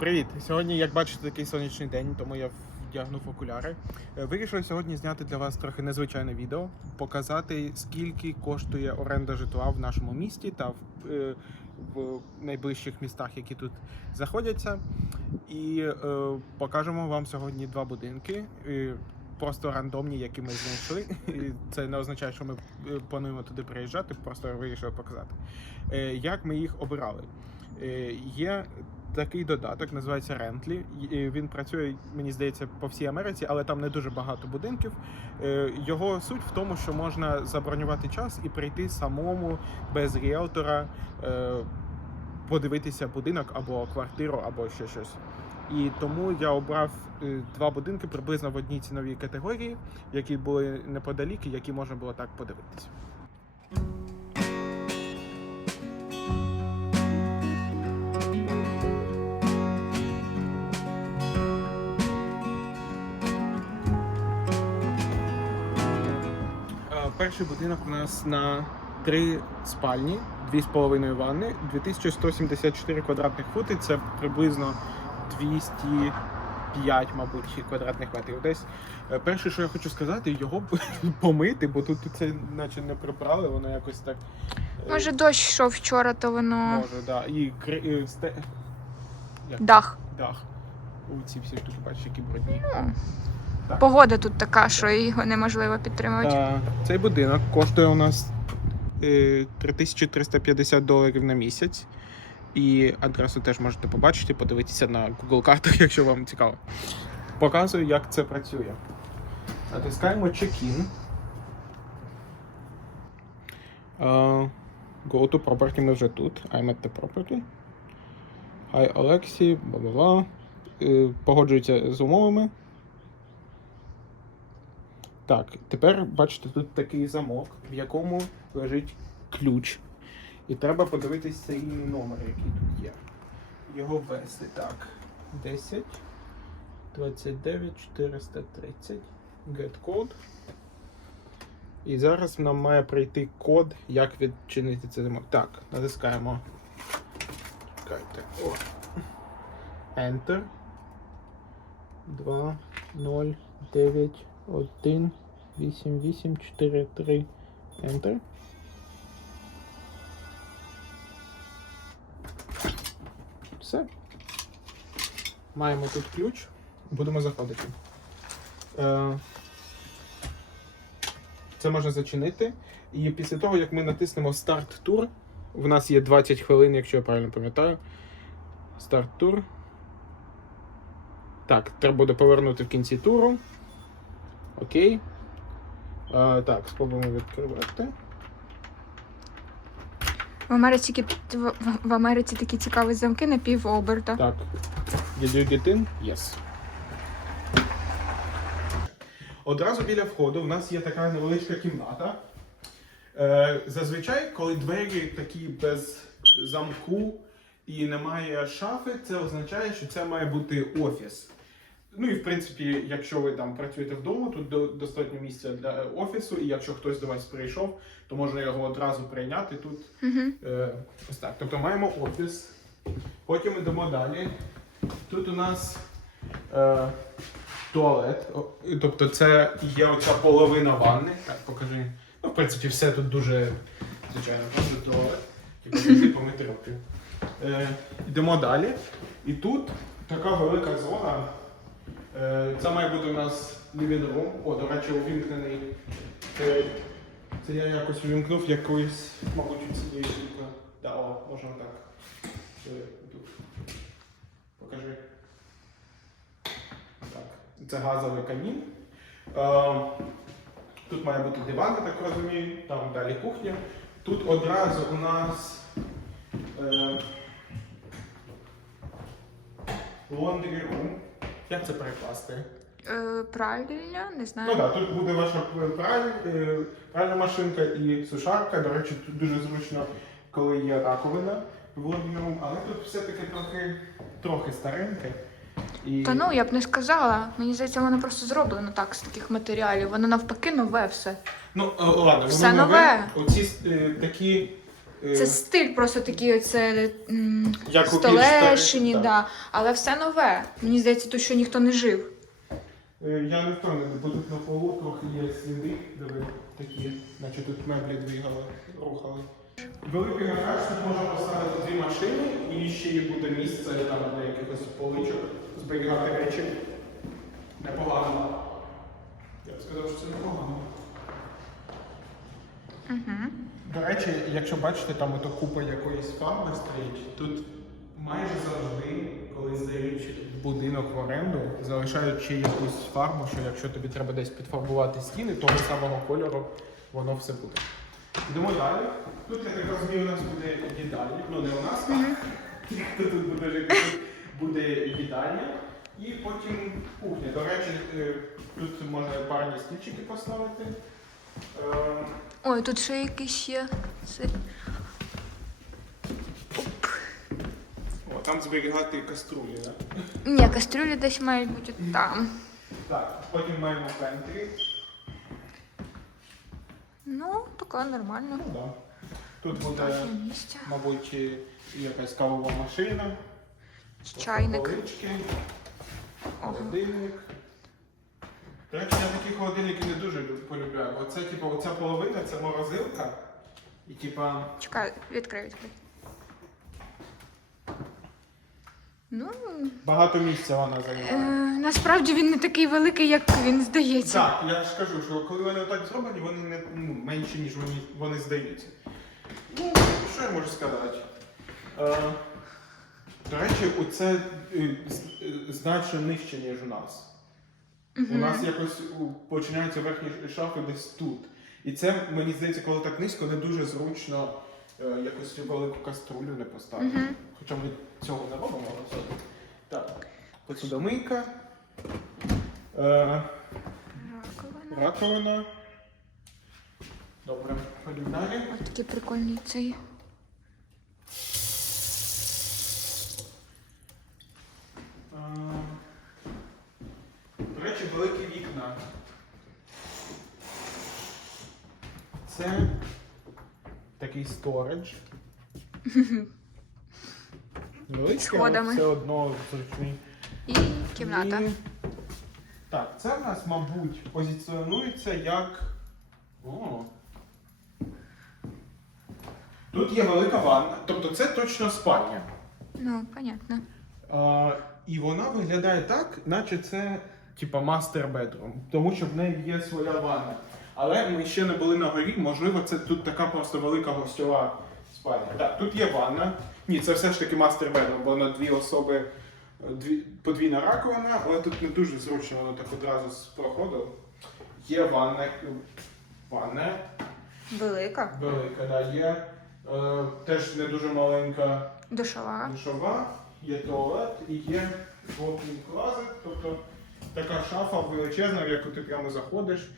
Привіт! Сьогодні, як бачите, такий сонячний день, тому я вдягнув окуляри. Е, Вирішив сьогодні зняти для вас трохи незвичайне відео, показати, скільки коштує оренда житла в нашому місті та в, е, в найближчих містах, які тут знаходяться. І е, покажемо вам сьогодні два будинки. Просто рандомні, які ми знайшли. Це не означає, що ми е, плануємо туди приїжджати, просто вирішили показати. Як ми їх обирали? Є такий додаток, називається Rentley. І Він працює, мені здається, по всій Америці, але там не дуже багато будинків. Е, Його суть в тому, що можна забронювати час і прийти самому без ріелтора, е, подивитися будинок або квартиру, або ще щось. І тому я обрав е, два будинки приблизно в одній ціновій категорії, які були неподалік, і які можна було так подивитися. Перший будинок у нас на три спальні, дві з половиною ванни, 2174 квадратних фути. Це приблизно 205, мабуть, квадратних метрів. Десь Е, перше, що я хочу сказати, його помити, бо тут це наче не прибрали, воно якось так. е, Може, дощ йшов вчора, то воно може, да. І кри... Як? дах. дах. У ці всі штуки, бачиш, які брудні. Погода тут така, що його неможливо підтримувати. Е, Цей будинок коштує у нас е, 3350 доларів на місяць. І адресу теж можете побачити, подивитися на Google картах, якщо вам цікаво. Показую, як це працює. Натискаємо check-in. Е, Go to property ми вже тут. I'm at the property. Hi, Олексій, бла-бла-бла. Е, Погоджується з умовами. Так, тепер бачите, тут такий замок, в якому лежить ключ. І треба подивитись серійний номер, який тут є. Його ввести. Так. 10 29 430. Get code. І зараз нам має прийти код, як відчинити цей замок. Так, натискаємо. Чекайте. О. Enter. 2, 0, 9, 1, 8, 8, 4, 3. Enter. Все. Маємо тут ключ. Будемо заходити. Е, Це можна зачинити. І після того, як ми натиснемо старт тур, в нас є 20 хвилин, якщо я правильно пам'ятаю. Старт тур. Так, треба буде повернути в кінці туру. Окей. А, так, спробуємо відкривати. В Америці в- Америці такі цікаві замки на півоберта. Так. Did you get in? Yes. Одразу біля входу в нас є така невеличка кімната. Е, зазвичай, коли двері такі без замку і немає шафи, це означає, що це має бути офіс. Ну і в принципі, якщо ви там працюєте вдома, тут достатньо місця для офісу, і якщо хтось до вас прийшов, то можна його одразу прийняти тут. Угу. Е, ось так. Тобто маємо офіс. Потім йдемо далі. Тут у нас е, туалет. Тобто це є оця половина ванни. Так, покажи. Ну, в принципі, все тут дуже звичайно, просто туалет. Піти помити руки. Е, йдемо далі. І тут така велика зона. Е, це має бути у нас living. О, до речі, увімкнений. Е, це я якось увімкнув якоюсь, мабуть, цією штукою. Да, о, можна так. Е. Покажи. Так. Це газовий камін. Е, тут має бути диван, я так розумію, там далі кухня. Тут одразу у нас е, laundry room. Як це перекласти? Е, пральня, не знаю. Ну так, тут буде ваша праль, е, пральна машинка і сушарка. До речі, тут дуже зручно, коли є раковина в лобіному, але тут все-таки трохи, трохи стареньке. І... Та ну я б не сказала. Мені здається, воно просто зроблено так з таких матеріалів. Воно навпаки нове все. Ну, о, ладно, Все воно нове. Оці е, такі Е, Це стиль просто такий, оце м, Як у більш столешині, старих, да. але все нове. Мені здається, тут що ніхто не жив. Е, Я не впевнений, бо тут на полу трохи є сліди, диви, такі, наче тут меблі двигали, рухали. Великий гараж тут можна поставити дві машини і ще є буде місце там для якихось поличок зберігати речі. Непогано. Я б сказав, що це непогано. Угу. До речі, якщо бачите, там ото купа якоїсь фарби стоїть, тут майже завжди, коли здають будинок в оренду, залишають ще якусь фарбу, що якщо тобі треба десь підфарбувати стіни, того самого кольору воно все буде. Йдемо далі. Тут, я так розумію, у нас буде їдальня. Ну не у нас, а хто тут буде жити, буде їдальня. І потім кухня. До речі, е, тут можна парні стільчики поставити. Ой, тут ще якийсь є. Це... О, там зберігати каструлі, так? Ні, кастрюлі десь мають бути там. Так, потім маємо пентрі. Ну, така нормально. Ну да. Тут буде, мабуть, якась кавова машина, Чайник. холодильник. До речі, я такі холодильники не дуже лю- полюбляю. бо це, типу, оця половина це морозилка. І типа. Чекай, відкрий, відкрий. Ну, Багато місця вона е, займає. насправді він не такий великий, як він здається. Так, я ж кажу, що коли вони так зроблені, вони не ну, менші, ніж вони, вони здаються. Ну, що я можу сказати? Е, до речі, оце е, з- е, значно нижче, ніж у нас. У нас якось у, починаються верхні шафи десь тут. І це, мені здається, коли так низько, не дуже зручно е, якось велику каструлю не поставити. Мгм. Хоча ми цього не робимо, але все. Так, посудомийка. Е, Раковина. Раковина. Добре, ходимо далі. Ось такий прикольний цей. А, До речі, великі вікна. Це сторидж. Але Сходами. все одно зручний. І кімната. І- Так, це в нас, мабуть, позиціонується як. О. Тут є велика ванна, тобто це точно спальня. Ну, понятно. А, і вона виглядає так, наче це типа мастер бедрум, тому що в неї є своя ванна. Але ми ще не були на горі, можливо, це тут така просто велика гостьова спальня. Так, тут є ванна. Ні, це все ж таки мастер бедрум, бо на дві особи дві, подвійна раковина, але тут не дуже зручно, воно так одразу з проходу. Є ванна, ванна Велика. велика, да, є е, теж не дуже маленька Душова. душова, є туалет і є walk-in тобто така шафа величезна, в яку ти прямо заходиш,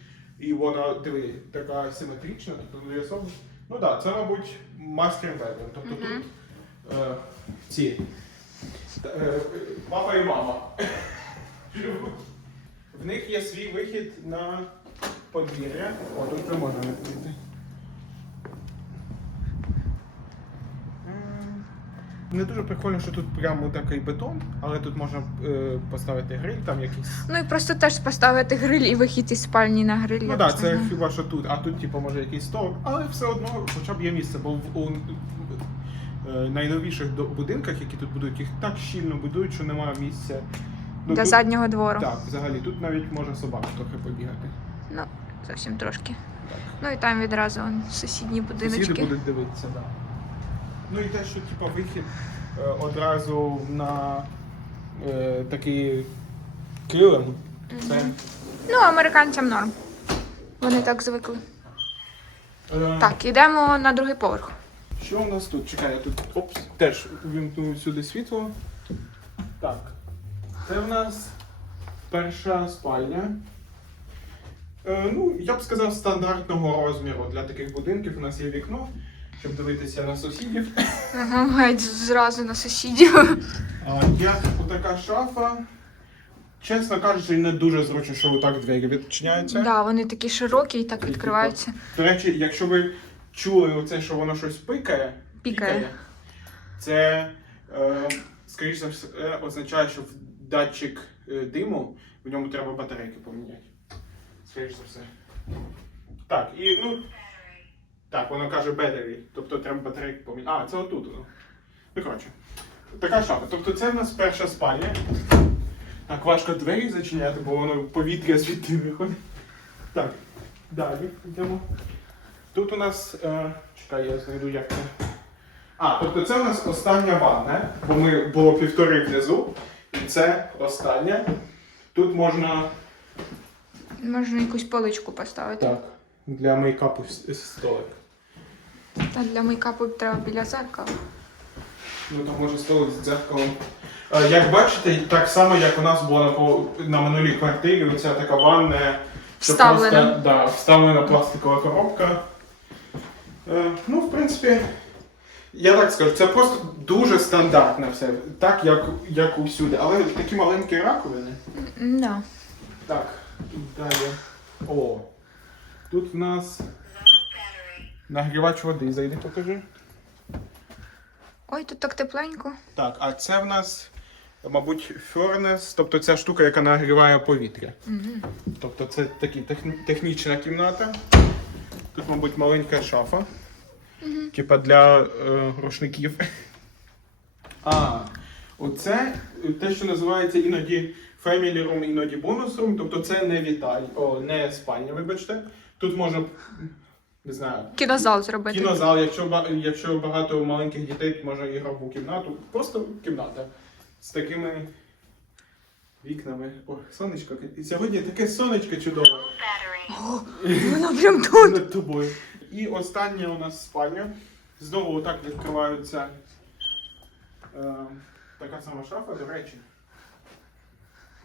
і вона диви, така симетрична, тобто дві особи. Ну так, да, це, мабуть, мастер bedroom. Тобто Мгм. тут е, ці е, папа і мама. В них є свій вихід на подвір'я. О, тут не можна не прийти. М, Не дуже прикольно, що тут прямо такий бетон, але тут можна е, поставити гриль, там якийсь. Ну і просто теж поставити гриль і вихід із спальні на гриль. Ну так, це хіба що тут, а тут, типу, може якийсь стол, але все одно хоча б є місце, бо в у, е, найновіших будинках, які тут будують, їх так щільно будують, що немає місця. Ну, Для тут- заднього двору. Так, взагалі, тут навіть може собака трохи побігати. Ну, зовсім трошки. Так. Ну і там відразу он, сусідні Сусіди будиночки. будуть дивитися, так. Ну і те, що типу, вихід е, одразу на е, такий килим. Це, Ну, американцям норм. Вони так звикли. е, Так, йдемо на другий поверх. Що у нас тут? Чекай, я тут опс, теж вимкнув сюди світло. Так. Це в нас перша спальня. Е, ну, я б сказав, стандартного розміру для таких будинків. У нас є вікно, щоб дивитися на сусідів. Ага, мають зразу на сусідів. А, Є така шафа. Чесно кажучи, не дуже зручно, що отак двері відчиняються. Да, вони такі широкі і так відкриваються. До речі, якщо ви чули оце, що воно щось пикає, Пікає. це, е, скоріш за все, означає, що в датчик е, диму в ньому треба батарейки поміняти. Скоріш за все. Так, і ну. Так, воно каже battery, тобто треба батарейки поміняти. А, це отут воно. Ну, коротше. Така шафа. Тобто це в нас перша спальня. Так, важко двері зачиняти, бо воно повітря звідти виходить. Так, далі йдемо. Тут у нас. Е, чекай, я знайду як це. А, тобто це у нас остання ванна, бо ми було півтори внизу. І це остання. Тут можна. Можна якусь поличку поставити. Так, для мейкапу столик. Та для мейкапу треба біля зеркала. Ну там може столик з дзеркалом. Е, Як бачите, так само, як у нас було на, по- на минулій квартирі, оця така ванна. це Вставлена. Просто, да, вставлена пластикова коробка. Е, ну, в принципі, я так скажу, це просто дуже стандартне все. Так, як, як усюди. Але такі маленькі раковини. Да. Так, далі. О. Тут в нас нагрівач води, зайди покажи. Ой, тут так тепленько. Так, а це в нас, мабуть, фернес, тобто ця штука, яка нагріває повітря. Мгм. Тобто це такі техні- технічна кімната. Тут, мабуть, маленька шафа. Типа для е, рушників. А, оце те, що називається іноді Family Room, іноді Bonus Room. Тобто це не віталь, о, не спальня, вибачте. Тут можна, не знаю, Кінозал зробити. Кінозал, якщо, ба- якщо багато маленьких дітей, можна ігрову кімнату. Просто кімната з такими вікнами. О, сонечко. І сьогодні таке сонечко чудове Воно прям тут. над тобою. І остання у нас спальня. Знову отак відкриваються е, така сама шафа, до речі.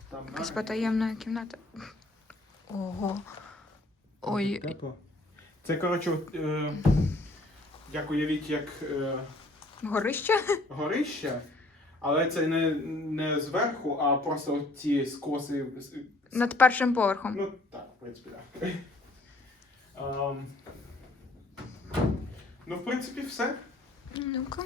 Там Якась потаємна кімната. Ого. Ой, Тепло. Це, коротше, е, як уявіть, як. Е, горище? горище, але це не, не зверху, а просто ці скоси. з- Над першим поверхом. Ну так, в принципі, так. Ем, ну, в принципі, все. Ну-ка.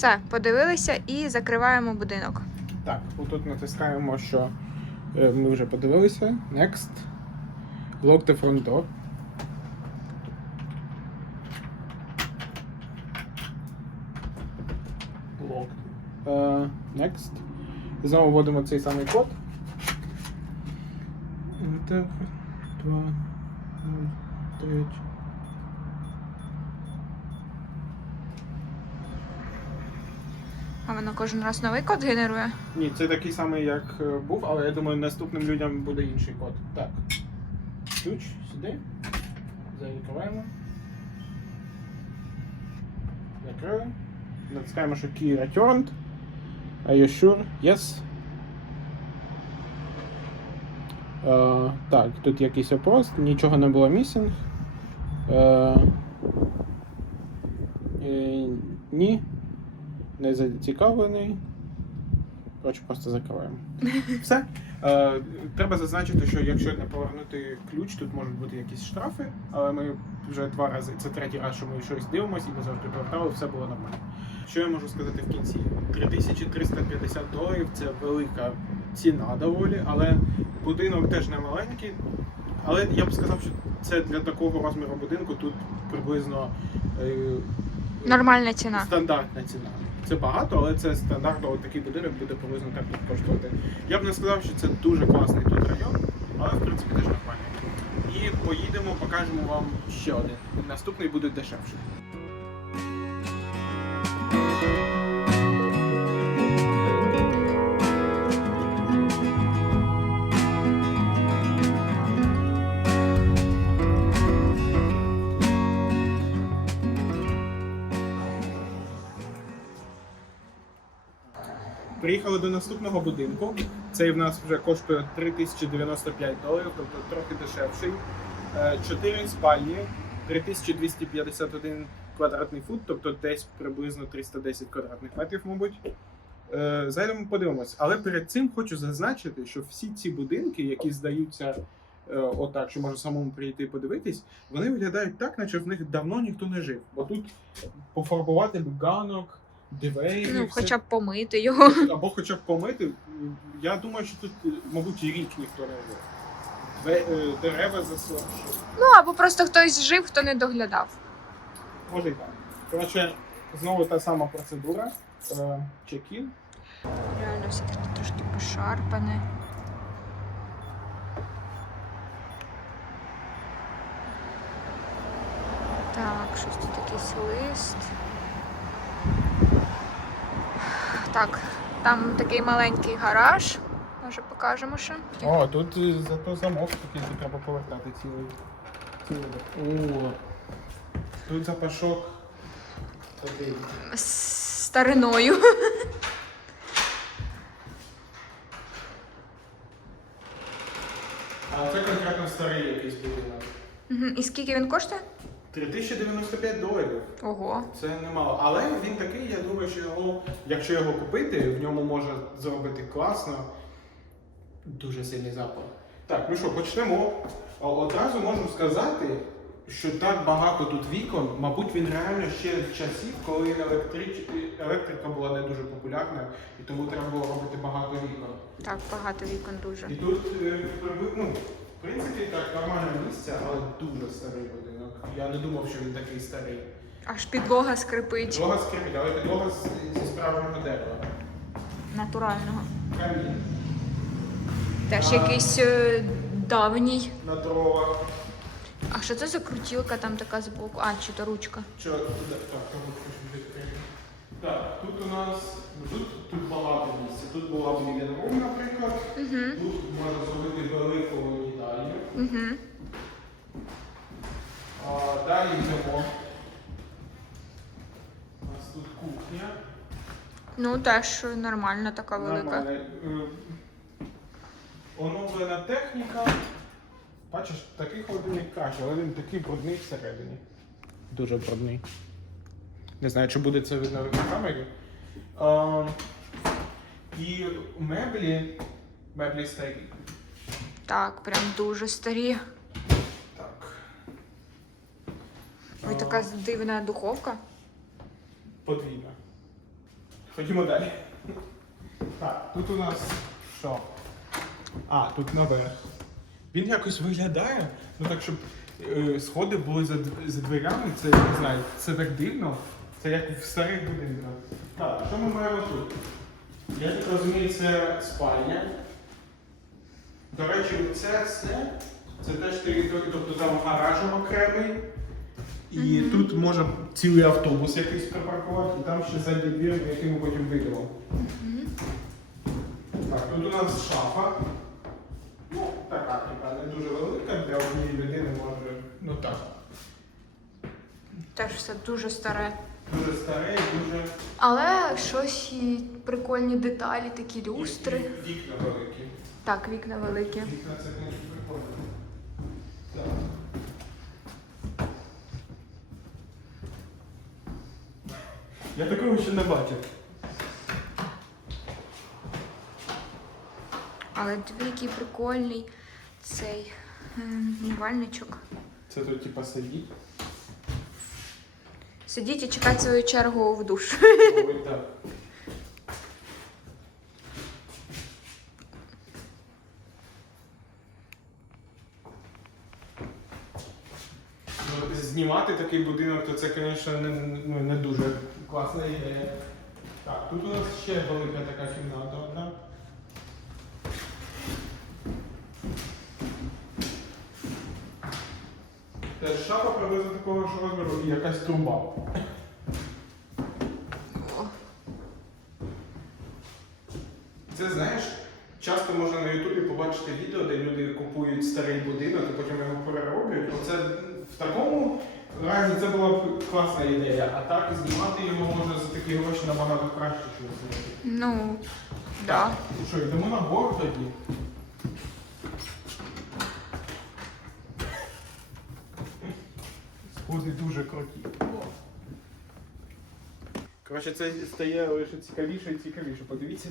Все, подивилися і закриваємо будинок. Так, отут натискаємо, що е, ми вже подивилися. Next. Lock the front door. Locked. Е, next. Знову вводимо цей самий код. Enter 2, 0, 9. А воно кожен раз новий код генерує. Ні, це такий самий, як е, був, але я думаю, наступним людям буде інший код. Так. Ключ сюди. Закриваємо. Закрили. Натискаємо, що key returned. Are you sure? Yes. Е, так, тут якийсь опрос, нічого не було missing. Е, е, ні. Не зацікавлений. Коротше, просто закриваємо. Все. Е, треба зазначити, що якщо не повернути ключ, тут можуть бути якісь штрафи, але ми вже два рази, це третій раз, що ми щось дивимося і ми завжди повертали, все було нормально. Що я можу сказати в кінці? 3350 доларів це велика ціна доволі, але будинок теж не маленький. Але я б сказав, що це для такого розміру будинку тут приблизно е, Нормальна ціна. стандартна ціна. Це багато, але це стандартно от такий будинок буде приблизно так тут коштувати. Я б не сказав, що це дуже класний тут район, але в принципі теж нормальний. І поїдемо, покажемо вам ще один. Наступний буде дешевший. Приїхали до наступного будинку. Цей в нас вже коштує 3095 доларів, тобто трохи дешевший. Е, Чотири спальні, 3251 квадратний фут, тобто десь приблизно 310 квадратних метрів, мабуть. Е, Зайдемо подивимось. Але перед цим хочу зазначити, що всі ці будинки, які здаються е, отак, що можна самому прийти і подивитись, вони виглядають так, наче в них давно ніхто не жив. Бо тут пофарбувати б ганок, двері, Ну, хоча б помити його. або хоча б помити. Я думаю, що тут, мабуть, і рік ніхто не. Две- е, Дерева засохші. Ну, або просто хтось жив, хто не доглядав. Може і так. Коротше, знову та сама процедура. Е, Чекін. Реально все таке трошки пошарпане. Так, щось тут якийсь лист. Так, там такий маленький гараж. Може покажемо ще. О, тут зато замок такий, що треба повертати цілий. цілий. О, тут запашок. Один. З стариною. А це конкретно старий якийсь будинок. Мгм. І скільки він коштує? 3095 доларів. Ого. Це немало. Але він такий, я думаю, що його, якщо його купити, в ньому можна зробити класно. Дуже сильний запах. Так, ну що, почнемо. Одразу можу сказати, що так багато тут вікон, мабуть, він реально ще з часів, коли електрич... електрика була не дуже популярна, і тому треба було робити багато вікон. Так, багато вікон дуже. І тут, е, ну, в принципі, так, нормальне місце, але дуже старий будинок. Я не думав, що він такий старий. Аж підлога скрипить. Підлога скрипить, але підлога з- зі справжнього дерева. Натурального. Камінь Теж А. якийсь е, давній. на дровах. А що це за крутілка там така збоку? А, чи то ручка? Що так, так, тому що відкрити. Так, тут у нас ну, тут, тут багато місця. Тут була б living room, наприклад. Угу. Тут можна зробити велику їдальню. Угу. Ну, теж нормальна така велика. Нормально. Е, Оновлена техніка. Бачиш, такий холодильник краще, але він такий брудний всередині. Дуже брудний. Не знаю, чи буде це видно на камері. А, і меблі. Меблі старі. Так, прям дуже старі. Так. Ой, така дивна духовка. Подвійна. Ходімо далі. Так, тут у нас що? А, тут наверх. Він якось виглядає, ну так, щоб е, сходи були за, за дверями, це не знаю, це так дивно. Це як в старих будинках. Так, що ми маємо тут? Я так розумію, це спальня. До речі, це все. Це теж територія, тобто там гараж окремий. І тут можна цілий автобус якийсь припаркувати, і там ще задній двір, який ми потім вийдемо. Так, тут у нас шафа. Ну, така, типа, не дуже велика, для однієї людини може. Ну так. Теж все дуже старе. Дуже старе і дуже. Але щось і прикольні деталі, такі люстри. Вікна великі. Так, вікна великі. Вікна це, звісно, прикольно. Я такого ще не бачив. Але диви, який прикольний цей м, умивальничок. Це тут, типа, сидіть. Сидіть і чекати свою чергу в душ. Ой, так. знімати такий будинок, то це, звісно, не, ну, не дуже класна ідея. Так, тут у нас ще велика така кімната одна. Теж шафа приблизно такого ж розміру і якась труба. Це знаєш, часто можна на Ютубі побачити відео, де люди купують старий будинок і потім його перероблюють. Оце в такому разі це була б класна ідея, а так знімати його можна за такі гроші набагато краще, ніж знімати. Ну, да. Що, йдемо на гору тоді? Сходи дуже круті. Коротше, це стає лише цікавіше і цікавіше. Подивіться.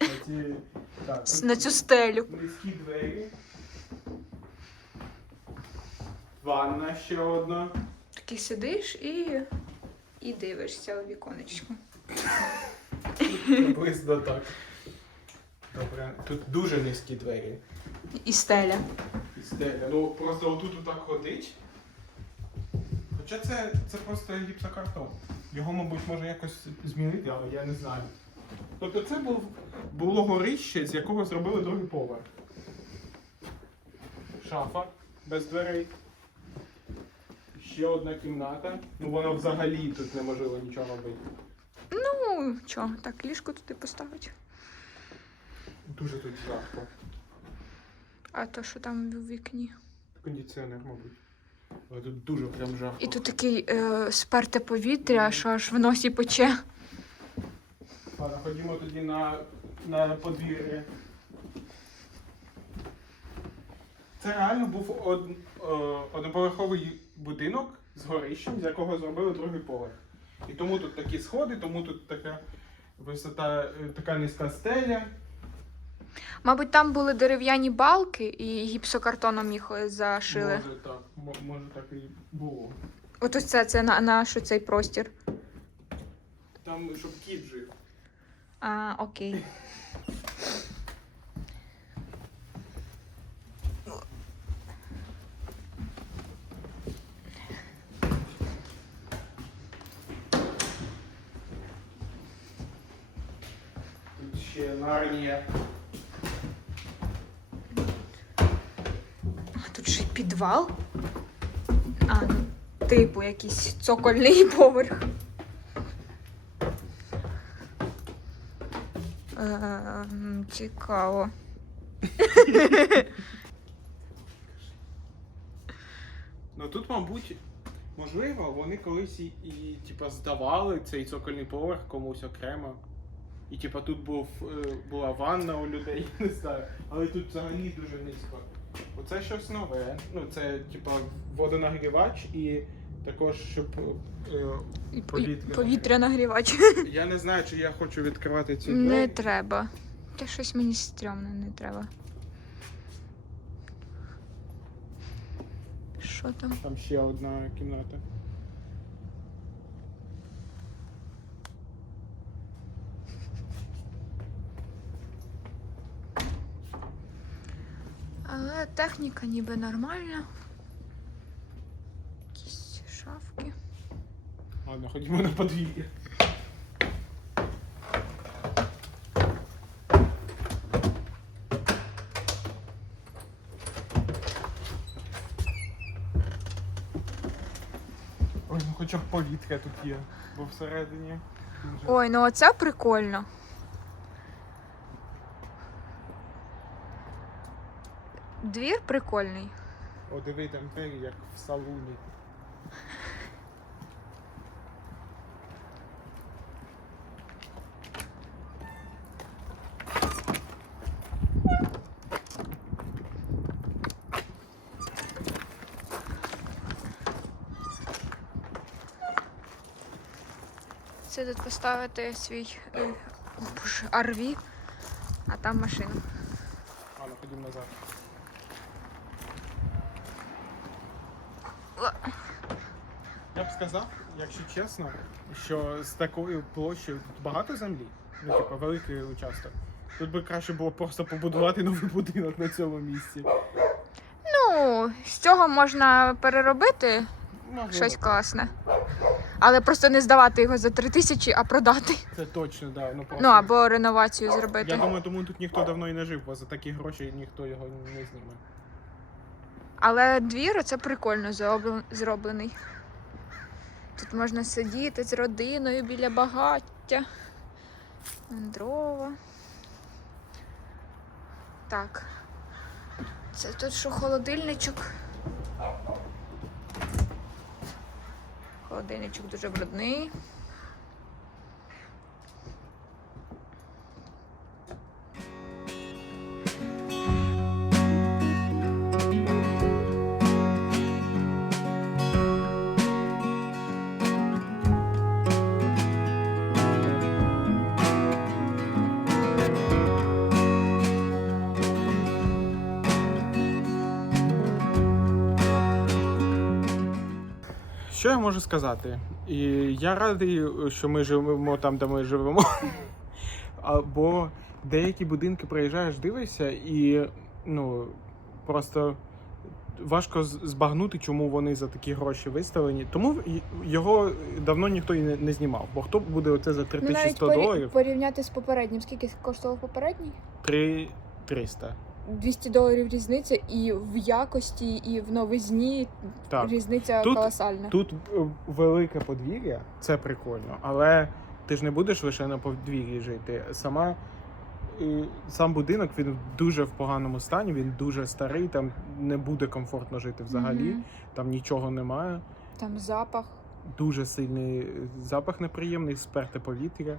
на ці- Так, На цю стелю. низькі двері. Ванна ще одна. Такий сидиш і, і дивишся у віконечко. Приблизно так. Добре. Тут дуже низькі двері. І стеля. І стеля. Ну просто отут отак ходить. Хоча це, це просто гіпсокартон. Його, мабуть, може якось змінити, але я не знаю. Тобто це був, було горище, з якого зробили другий поверх. Шафа без дверей. Ще одна кімната. Ну воно взагалі тут неможливо нічого робити. Ну, чо, так, ліжко туди поставить. Дуже тут жарко. А то, що там в вікні. Кондиціонер, мабуть. Але тут дуже прям жарко. І тут такий е, сперте повітря, що аж в носі пече. Ладно, ходімо тоді на, на подвір'я. Це реально був од, е, одноповерховий будинок з горищем, з якого зробили другий поверх. І тому тут такі сходи, тому тут така висота, е, така низька стеля. Мабуть, там були дерев'яні балки і гіпсокартоном їх е, зашили. Може так, мо- може так і було. От ось це, це на, наш цей простір. Там, щоб кіт жив. А, окей. Тут ще нарнія. А тут ще й підвал. А, ну, типу, якийсь цокольний поверх. Ем, цікаво. Ну тут, мабуть, можливо, вони колись і, і типа, здавали цей цокольний поверх комусь окремо. І типа тут був, е, була ванна у людей, не знаю. Але тут взагалі дуже низько. Оце щось нове. Ну, це типа водонагрівач і також, щоб. е, І, і Повітря. повітря нагрівач. я не знаю, чи я хочу відкривати ці Не двері. треба. Та щось мені стрьомне, не треба. Що там? Там ще одна кімната. Але техніка ніби нормальна. Якісь шафки. Ладно, ходімо на подвір'я. Ой, ну хоча б повітря тут є, бо всередині. Ой, ну оце прикольно. Двір прикольний. О, диви, там двері, як в салуні. Це тут поставити свій е, боже, RV, а там машина. Ладно, ходімо назад. Ла. Я б сказав, якщо чесно, що з такою площею тут багато землі, ну типу великий участок. Тут би краще було просто побудувати новий будинок на цьому місці. Ну, з цього можна переробити Можливо. щось класне. Але просто не здавати його за три тисячі, а продати. Це точно, да. Ну, просто... Ну або реновацію зробити. Я думаю, тому тут ніхто давно і не жив, бо за такі гроші ніхто його не зніме. Але двір це прикольно зроблен- зроблений. Тут можна сидіти з родиною біля багаття. Дрова. Так. Це тут що холодильничок. Холодильничок дуже брудний. Що я можу сказати? І я радий, що ми живемо там, де ми живемо. Або деякі будинки приїжджаєш, дивишся, і ну просто важко збагнути, чому вони за такі гроші виставлені. Тому його давно ніхто і не, знімав. Бо хто буде оце за Ну, навіть 3100 порі- доларів? порівняти з попереднім. Скільки коштував попередній? 3 300. 200 доларів різниця і в якості, і в новизні Так. різниця Тут- колосальна. Тут е, велике подвір'я, це прикольно, але ти ж не будеш лише на подвір'ї жити. Сама е, сам будинок він дуже в поганому стані, він дуже старий, там не буде комфортно жити взагалі, Мгм. там нічого немає. Там запах. Дуже сильний е, запах неприємний, сперте повітря.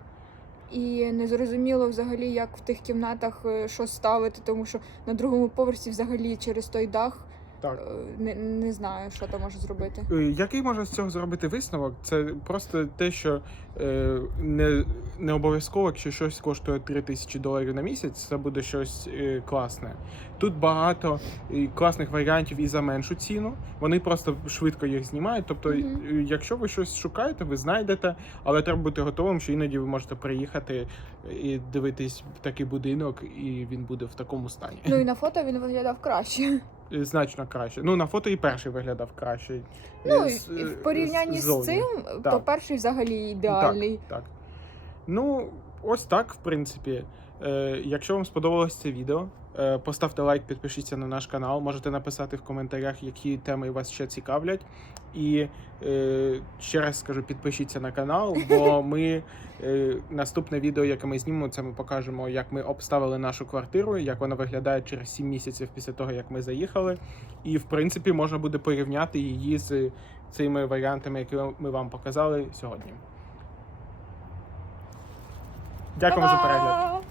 І не зрозуміло взагалі, як в тих кімнатах е, що ставити, тому що на другому поверсі взагалі через той дах Так. е, не, не знаю, що там може зробити. Е, Який можна з цього зробити висновок? Це просто те, що е, не, не обов'язково, якщо щось коштує 3 тисячі доларів на місяць, це буде щось е, класне. Тут багато класних варіантів і за меншу ціну. Вони просто швидко їх знімають. Тобто, е, якщо ви щось шукаєте, ви знайдете, але треба бути готовим, що іноді ви можете приїхати і дивитись такий будинок, і він буде в такому стані. Ну і на фото він виглядав краще. Е, Значно краще. Ну на фото і перший виглядав краще. Ну Е, з- і е, в порівнянні з з цим, то перший взагалі ідеальний. Так, так. Ну, ось так, в принципі. Якщо вам сподобалось це відео, поставте лайк, підпишіться на наш канал. Можете написати в коментарях, які теми вас ще цікавлять. І е, ще раз скажу, підпишіться на канал, бо ми е, наступне відео, яке ми знімемо, це ми покажемо, як ми обставили нашу квартиру, як вона виглядає через 7 місяців після того, як ми заїхали. І в принципі можна буде порівняти її з цими варіантами, які ми вам показали сьогодні. Дякуємо за перегляд.